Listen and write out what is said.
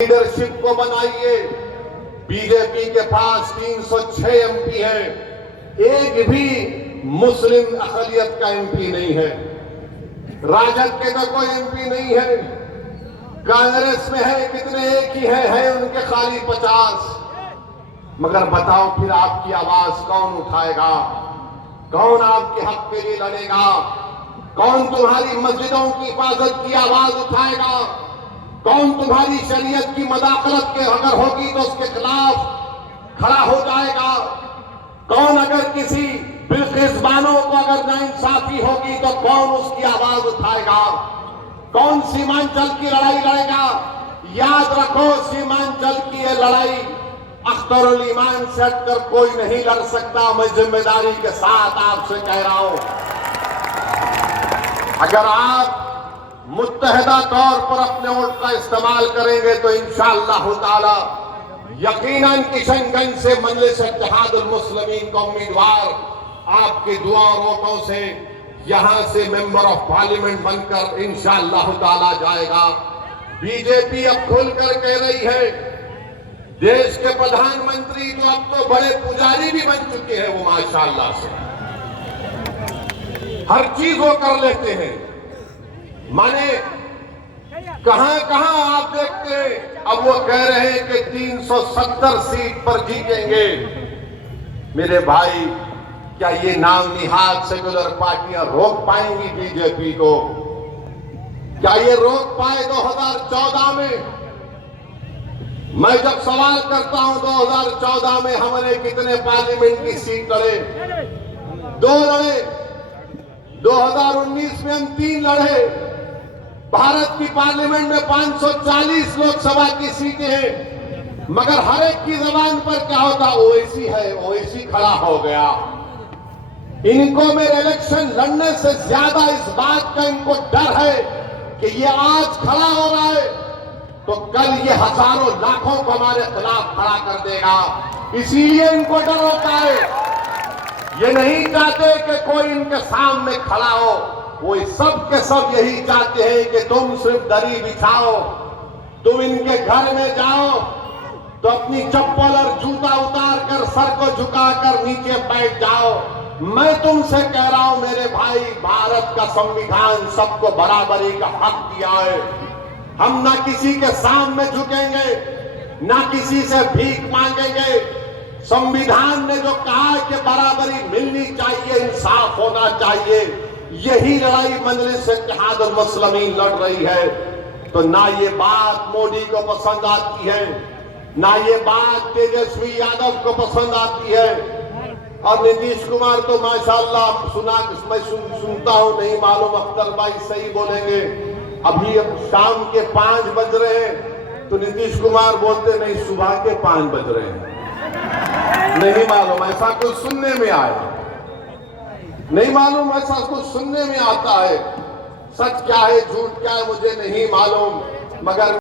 Leadership को बनाइए। BJP के पास 306 एमपी है, एक भी मुस्लिम अक़लियत का एमपी नहीं है। राजद के तो कोई एमपी नहीं है। कांग्रेस में है कितने, एक ही है उनके खाली 50। मगर बताओ फिर आपकी आवाज कौन उठाएगा? कौन आपके हक के लिए लड़ेगा? कौन तुम्हारी मस्जिदों की हिफाजत की आवाज उठाएगा? कौन तुम्हारी शरीयत की मदाखलत के अगर होगी तो उसके खिलाफ खड़ा हो जाएगा? कौन अगर किसी बिल्किस बानो को अगर नाइंसाफी होगी तो कौन उसकी आवाज उठाएगा? कौन सीमांचल की लड़ाई लड़ेगा? याद रखो, सीमांचल की ये लड़ाई अख्तरुल ईमान से हटकर कोई नहीं लड़ सकता। मैं जिम्मेदारी के साथ आपसे कह रहा हूं, अगर आप मुत्तहिदा तौर पर अपने वोट का इस्तेमाल करेंगे तो इंशाअल्लाह ताला यकीनन किशनगंज से मजलिस इत्तेहादुल मुस्लिमीन का उम्मीदवार आपके दुआ और वोटों से यहां से मेंबर ऑफ पार्लियामेंट बनकर इंशाअल्लाह ताला जाएगा। बीजेपी अब खुलकर कह रही है, देश के प्रधानमंत्री जो अब तो बड़े पुजारी भी बन चुके हैं, वो माशाअल्लाह से हर चीज वो कर लेते हैं। माने कहां कहां आप देखते हैं, अब वो कह रहे हैं कि 370 सीट पर जीतेंगे। मेरे भाई, क्या ये नाम निहाद सेकुलर पार्टियां रोक पाएंगी बीजेपी को? क्या ये रोक पाए 2014 में? मैं जब सवाल करता हूं 2014 में हमने कितने पार्लियामेंट की सीट लड़े? 2 लड़े। 2019 में हम 3 लड़े। भारत की पार्लियामेंट में 540 लोकसभा की सीटें हैं, मगर हर एक की जबान पर क्या होता? ओवैसी है, ओवैसी खड़ा हो गया। इनको मेरे इलेक्शन लड़ने से ज्यादा इस बात का इनको डर है कि ये आज खड़ा हो रहा है तो कल ये हजारों लाखों को हमारे खिलाफ खड़ा कर देगा। इसीलिए इनको डर होता है। ये नहीं चाहते कि कोई इनके सामने खड़ा हो। वो सब के सब यही चाहते हैं कि तुम सिर्फ दरी बिछाओ, तुम इनके घर में जाओ तो अपनी चप्पल और जूता उतार कर सर को झुकाकर नीचे बैठ जाओ। मैं तुमसे कह रहा हूं मेरे भाई, भारत का संविधान सबको बराबरी का हक दिया है। हम ना किसी के सामने झुकेंगे, ना किसी से भीख मांगेंगे। संविधान ने जो कहा है कि बराबरी मिलनी चाहिए, इंसाफ होना चाहिए, यही लड़ाई मजलिस इत्तेहादुल मुस्लिमीन लड़ रही है। तो ना ये बात मोदी को पसंद आती है, ना ये बात तेजस्वी यादव को पसंद आती है। और नीतीश कुमार तो माशाअल्लाह मैं सुनता हूं, नहीं मालूम अख्तर भाई सही बोलेंगे, अभी अब शाम के 5 बज रहे हैं तो नीतीश कुमार बोलते नहीं सुबह के 5 बज रहे हैं। नहीं मालूम, ऐसा कुछ सुनने में आया, नहीं मालूम, ऐसा कुछ सुनने में आता है। सच क्या है झूठ क्या है मुझे नहीं मालूम, मगर